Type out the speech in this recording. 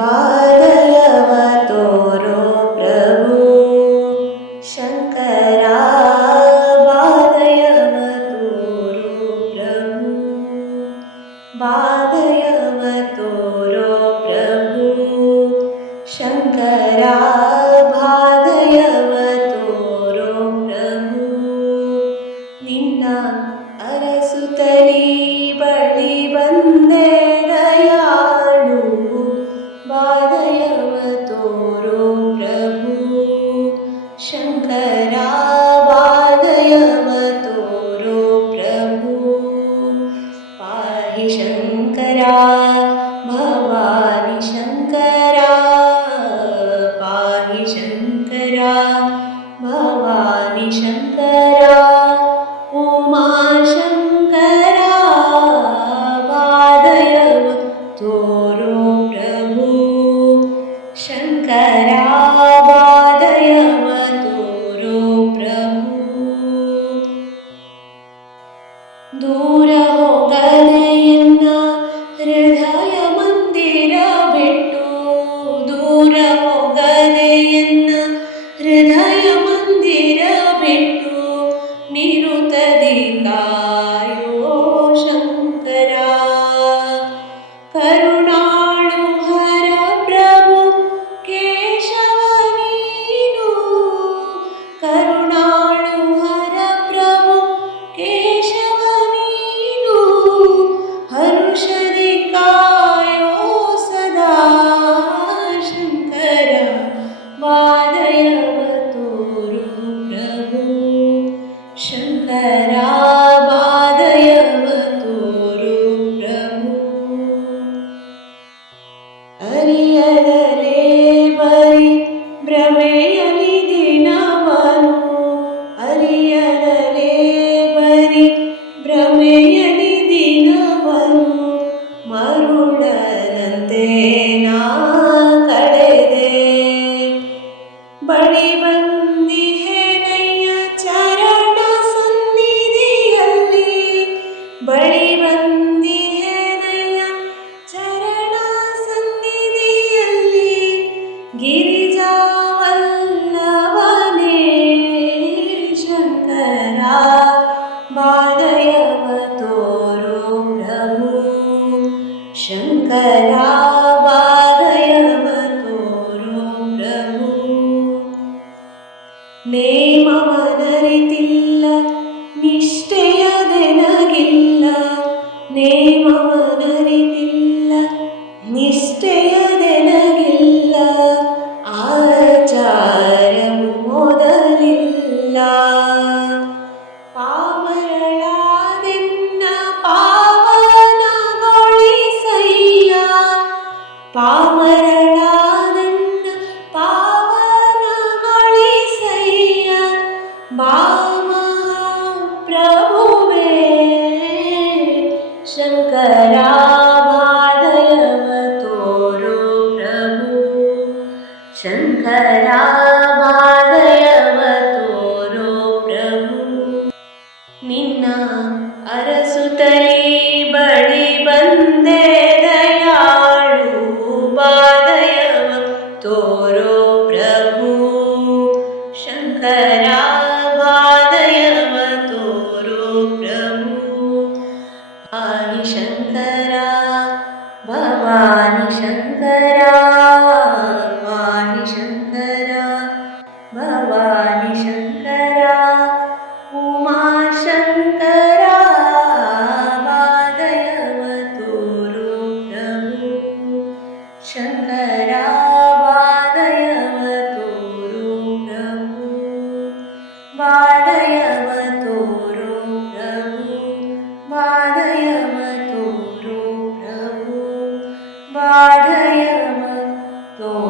ಬಾಧಯವ ತೋರೋ ಪ್ರಭು ಶಂಕರ ಬಾಧಯವ ತೋರೋ ಪ್ರಭು ಬಾಧಯವ ತೋರೋ ಪ್ರಭು ಶಂಕರ ಬಾಧಯವ ತೋರೋ ಪ್ರಭು ನಿನ್ನ ಅರಸುತ್ತಲಿ ಬಳಿ ಬಂದೆ ದಯಾಳು ಬಾಧಯವ ತೋರೋ ಪ್ರಭು ಶಂಕರ ಬಾಧಯವ ತೋರೋ ಪ್ರಭು ಪಾಹಿ ಶಂಕರ ಭವಾನಿ ಶಂಕರ ಪಾಹಿ ಶಂಕರ ಭವಾನಿ ಶಂಕರ ಉಮಾ ಶಂಕರ ಬಾಧಯವ ತೋರೋ ಪ್ರಭು ಶಂಕರ ಬಾಧಯವ ತೋರೋ ಪ್ರಭು ದೂರ ಹೋಗದೆಯನ್ನ ಹೃದಯ ಮಂದಿರ ಬಿಟ್ಟು ದೂರ ಹೋಗದೆಯನ್ನ ಹೃದಯ ಮಂದಿರ ಬಿಟ್ಟು ನಿರುತದಿ ಕಾಯೋ ಶಂಕರ ಕರುಣಾಳು ಹರ ಪ್ರಭು ಕೇಶವ ನೀನು ಕರುಣಾಳು ಹರ ಪ್ರಭು ಕೇಶವ ನೀನು ಹರುಷದಿ ಕಾಯೋ ಸದಾ ಶಂಕರ ಬಾಧಯವ ತೋರೋ ಪ್ರಭು ಶಂಕರ ಬಾಧಯವ ತೋರೋ ಪ್ರಭು ಅರಿಯದಲೇ ಬರಿ ಭ್ರಮೆಯಲಿ ದಿನವನು ಅರಿಯದಲೇ ಬರಿ ಭ್ರಮೆಯಲಿ ದಿನವನು ಮರುಳದಂತೆ ನಾ ಕಳೆದೆ ಬಳಿ ಬಂದಿಹೆನಯ್ಯ ಚರಣ ಸನ್ನಿಧಿಯಲ್ಲಿ ಬಳಿ ಬಂದಿಹೆನಯ್ಯ ಚರಣ ಸನ್ನಿಧಿಯಲ್ಲಿ ಗಿರಿಜಾವಲ್ಲವನೇ ಶಂಕರ ಬಾಧಯವ ತೋರೋ ಪ್ರಭು ಶಂಕರ ಬಾಧಯವ ತೋರೋ ಪ್ರಭು ನೇಮವನರಿತಿಲ್ಲ ನಿಷ್ಠೆಯದೆನಗಿಲ್ಲ ನೇಮವನರಿತಿಲ್ಲ ನಿಷ್ಠೆಯದೆನಗಿಲ್ಲ ಆಚಾರವು ಮೊದಲಿಲ್ಲ ಪಾಮರಳಾದೆನ್ನ ಪಾವನಗೊಳಿಸಯ್ಯ ಪಾಮರಳಾದೆನ್ನ ಪಾವನಗೊಳಿಸಯ್ಯ ಪ್ರಭುವೇ ಶಂಕರ ಬಾಧಯವ ತೋರೋ ಪ್ರಭು ಶಂಕರ ಬಾಧಯವ ತೋರೋ ಪ್ರಭು ನಿನ್ನ ಅರಸುತ್ತಲಿ ಬಳಿ ಬಂದೆ ದಯಾಳು ಬಾಧಯವ ತೋರೋ ಪ್ರಭು ಶಂಕರ ಬಾಧಯವ ತೋರೋ ಪ್ರಭು ಪಾಹಿ ಶಂಕರ ಭವಾನಿ ಶಂಕರ ಪಾಹಿ ಶಂಕರ ಭವಾನಿ ಶಂಕರ ಉಮಾ ಶಂಕರ ಬಾಧಯವ ತೋರೋ ಪ್ರಭು ಶಂಕರ ಬಾಧಯವ ತೋರೋ ಪ್ರಭು ಬಾಧಯವ ತೋರೋ ಪ್ರಭು ಬಾಧಯವ ತೋರೋ ಪ್ರಭು ಬಾಧಯವ ತೋರೋ